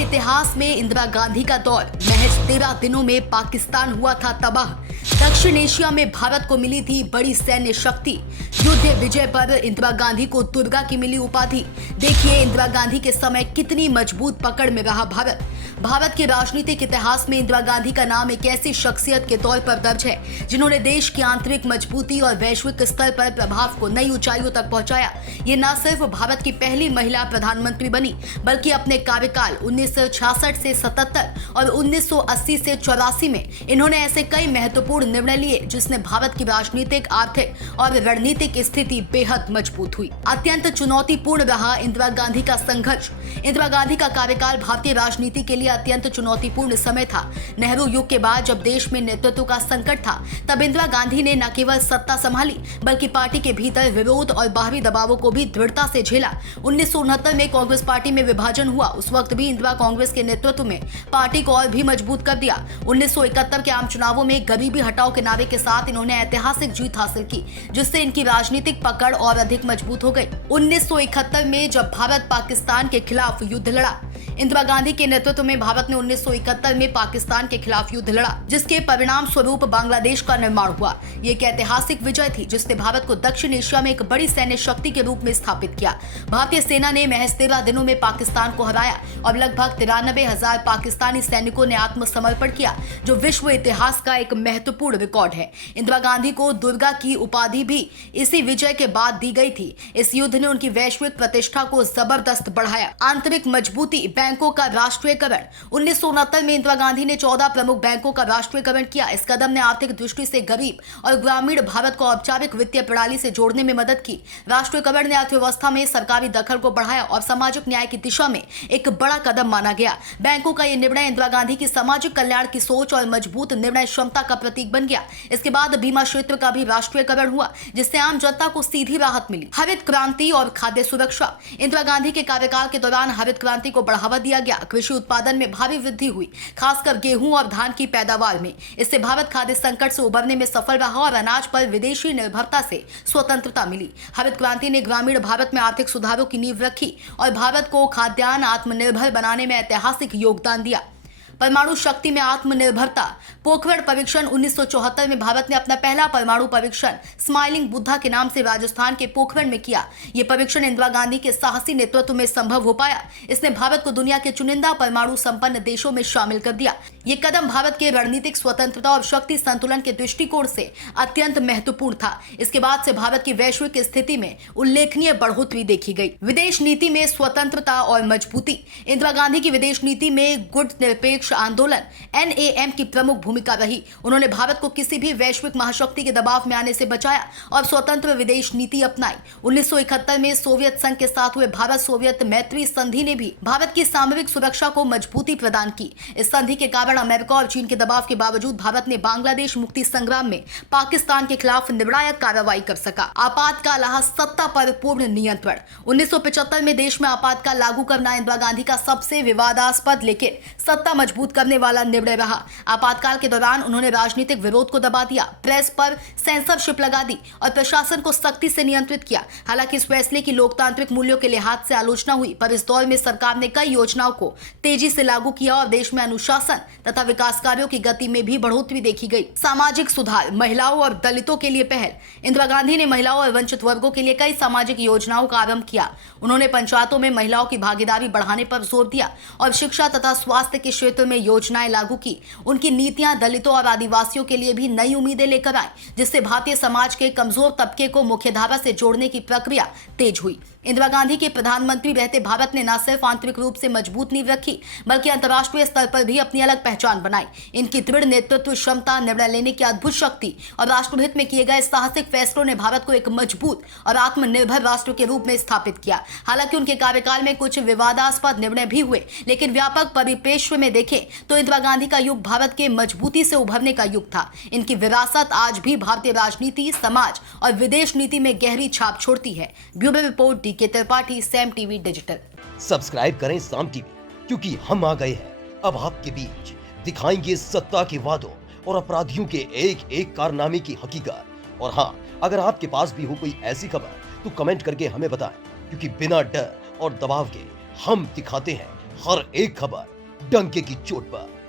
इतिहास में इंदिरा गांधी का दौर महज 13 दिनों में पाकिस्तान हुआ था तबाह। दक्षिण एशिया में भारत को मिली थी बड़ी सैन्य शक्ति। युद्ध विजय पर इंदिरा गांधी को दुर्गा की मिली उपाधि। देखिए इंदिरा गांधी के समय कितनी मजबूत पकड़ में रहा भारत। भारत के राजनीतिक इतिहास में इंदिरा गांधी का नाम एक ऐसी शख्सियत के तौर पर दर्ज है जिन्होंने देश की आंतरिक मजबूती और वैश्विक स्तर पर प्रभाव को नई ऊंचाइयों तक पहुंचाया। ये न सिर्फ भारत की पहली महिला प्रधानमंत्री बनी बल्कि अपने कार्यकाल 1966 से 77 और 1980 से 84 में इन्होंने ऐसे कई महत्वपूर्ण निर्णय लिए जिसने भारत की राजनीतिक, आर्थिक और रणनीतिक स्थिति बेहद मजबूत हुई। अत्यंत चुनौतीपूर्ण रहा इंदिरा गांधी का संघर्ष। इंदिरा गांधी का कार्यकाल भारतीय राजनीति के लिए अत्यंत चुनौतीपूर्ण समय था। नेहरू युग के बाद जब देश में नेतृत्व का संकट था, तब इंदिरा गांधी ने न केवल सत्ता संभाली बल्कि पार्टी के भीतर विरोध और बाहरी दबावों को भी दृढ़ता से झेला। 1969 में कांग्रेस पार्टी में विभाजन हुआ। उस वक्त भी इंदिरा कांग्रेस के नेतृत्व में पार्टी को और भी मजबूत कर दिया। 1971 के आम चुनावों में गरीबी हटाओ के नारे के साथ इन्होंने ऐतिहासिक जीत हासिल की, जिससे इनकी राजनीतिक पकड़ और अधिक मजबूत हो गई। 1971 में जब भारत पाकिस्तान के खिलाफ युद्ध लड़ा, इंदिरा गांधी के नेतृत्व में भारत ने 1971 में पाकिस्तान के खिलाफ युद्ध लड़ा, जिसके परिणाम स्वरूप बांग्लादेश का निर्माण हुआ। ये एक ऐतिहासिक विजय थी जिसने भारत को दक्षिण एशिया में एक बड़ी सैन्य शक्ति के रूप में स्थापित किया। भारतीय सेना ने महज 13 दिनों में पाकिस्तान को हराया और लगभग 93,000 पाकिस्तानी सैनिकों ने आत्मसमर्पण किया, जो विश्व इतिहास का एक महत्वपूर्ण रिकॉर्ड है। इंदिरा गांधी को दुर्गा की उपाधि भी इसी विजय के बाद दी गई थी। इस युद्ध ने उनकी वैश्विक प्रतिष्ठा को जबरदस्त बढ़ाया। आंतरिक मजबूती, बैंकों का राष्ट्रीयकरण। 1969 में इंदिरा गांधी ने 14 प्रमुख बैंकों का राष्ट्रीयकरण किया। इस कदम ने आर्थिक दृष्टि से गरीब और ग्रामीण भारत को औपचारिक वित्तीय प्रणाली से जोड़ने में मदद की। राष्ट्रीयकरण ने अर्थव्यवस्था में सरकारी दखल को बढ़ाया और सामाजिक न्याय की दिशा में एक बड़ा कदम माना गया। बैंकों का यह निर्णय इंदिरा गांधी की सामाजिक कल्याण की सोच और मजबूत निर्णय क्षमता का प्रतीक बन गया। इसके बाद बीमा क्षेत्र का भी राष्ट्रीयकरण हुआ, जिससे आम जनता को सीधी राहत मिली। हरित क्रांति और खाद्य सुरक्षा। इंदिरा गांधी के कार्यकाल के दौरान हरित क्रांति को बढ़ावा दिया गया। कृषि उत्पादन में भारी वृद्धि हुई, खासकर गेहूं और धान की पैदावार में। इससे भारत खाद्य संकट से उबरने में सफल रहा और अनाज पर विदेशी निर्भरता से स्वतंत्रता मिली। हरित क्रांति ने ग्रामीण भारत में आर्थिक सुधारों की नींव रखी और भारत को खाद्यान्न आत्मनिर्भर बनाने में ऐतिहासिक योगदान दिया। परमाणु शक्ति में आत्मनिर्भरता। पोखरण परीक्षण। 1974 में भारत ने अपना पहला परमाणु परीक्षण स्माइलिंग बुद्धा के नाम से राजस्थान के पोखरण में किया। यह परीक्षण इंदिरा गांधी के साहसी नेतृत्व में संभव हो पाया। इसने भारत को दुनिया के चुनिंदा परमाणु संपन्न देशों में शामिल कर दिया। ये कदम भारत के रणनीतिक स्वतंत्रता और शक्ति संतुलन के दृष्टिकोण से अत्यंत महत्वपूर्ण था। इसके बाद से भारत की वैश्विक स्थिति में उल्लेखनीय बढ़ोतरी देखी गई। विदेश नीति में स्वतंत्रता और मजबूती। इंदिरा गांधी की विदेश नीति में गुट निरपेक्ष आंदोलन NAM की प्रमुख भूमिका रही। उन्होंने भारत को किसी भी वैश्विक महाशक्ति के दबाव में आने से बचाया और स्वतंत्र विदेश नीति अपनाई। 1971 में सोवियत संघ के साथ हुए भारत सोवियत मैत्री संधि ने भी भारत की सामरिक सुरक्षा को मजबूती प्रदान की। इस संधि के कारण अमेरिका और चीन के दबाव के बावजूद भारत ने बांग्लादेश मुक्ति संग्राम में पाकिस्तान के खिलाफ निर्णायक कार्रवाई कर सका। आपातकाल, सत्ता पर पूर्ण नियंत्रण। 1975 में देश में आपातकाल लागू करना इंदिरा गांधी का सबसे विवादास्पद लेकिन सत्ता मजबूत करने वाला निर्णय रहा। आपातकाल के दौरान उन्होंने राजनीतिक विरोध को दबा दिया, प्रेस पर सेंसरशिप लगा दी और प्रशासन को सख्ती से नियंत्रित किया। हालांकि इस फैसले की लोकतांत्रिक मूल्यों के लिहाज से आलोचना हुई, पर इस दौर में सरकार ने कई योजनाओं को तेजी से लागू किया और देश में अनुशासन तथा विकास कार्यों की गति में भी बढ़ोतरी देखी गई। सामाजिक सुधार। महिलाओं और दलितों के लिए पहल। इंदिरा गांधी ने महिलाओं और वंचित वर्गों के लिए कई सामाजिक योजनाओं का आरंभ किया। उन्होंने पंचायतों में महिलाओं की भागीदारी बढ़ाने पर जोर दिया और शिक्षा तथा स्वास्थ्य के क्षेत्र में योजनाएं लागू की। उनकी नीतियां दलितों और आदिवासियों के लिए भी नई उम्मीदें लेकर आई, जिससे भारतीय समाज के कमजोर तबके को मुख्यधारा से जोड़ने की प्रक्रिया तेज हुई। इंदिरा गांधी के प्रधानमंत्री रहते भारत ने न सिर्फ आंतरिक रूप से मजबूत नींव रखी बल्कि अंतर्राष्ट्रीय स्तर पर भी अपनी अलग पहचान बनाई। इनकी दृढ़ नेतृत्व क्षमता, निर्णय लेने की अद्भुत शक्ति और राष्ट्रहित में किए गए साहसिक फैसलों ने भारत को एक मजबूत और आत्मनिर्भर राष्ट्र के रूप में स्थापित किया। हालांकि उनके कार्यकाल में कुछ विवादास्पद निर्णय भी हुए, लेकिन व्यापक परिप्रेक्ष्य में देखें तो इंदिरा गांधी का युग भारत के मजबूती से उभरने का युग था। इनकी विरासत आज भी भारतीय राजनीति, समाज और विदेश नीति में गहरी छाप छोड़ती है। Bureau report DK Tripathi, Sam TV digital. Subscribe करें साम टीवी, क्योंकि हम आ गए हैं अब आपके बीच। दिखाएंगे सत्ता के वादों और अपराधियों के एक एक कारनामे की हकीकत। और हाँ, अगर आपके पास भी हो कोई ऐसी खबर तो कमेंट करके हमें बताएं, क्योंकि बिना डर और दबाव के हम दिखाते हैं हर एक खबर डंके की चोट पर।